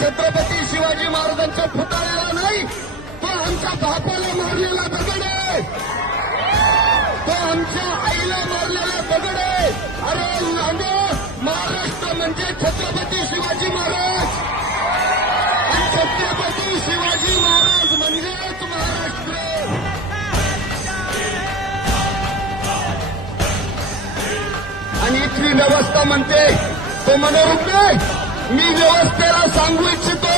छत्रपती शिवाजी महाराजांच्या पुतळ्याला नाही, तो आमच्या बापाला मारलेला दगड आहे, तो आमच्या आईला मारलेला दगड आहे. अरे लांडो, महाराष्ट्र म्हणजे छत्रपती शिवाजी महाराज, आणि छत्रपती शिवाजी महाराज म्हणजेच महाराष्ट्र. आणि इथली व्यवस्था म्हणते तो मनोरुग्ण. मी व्यवस्थेला सांगू इच्छितो,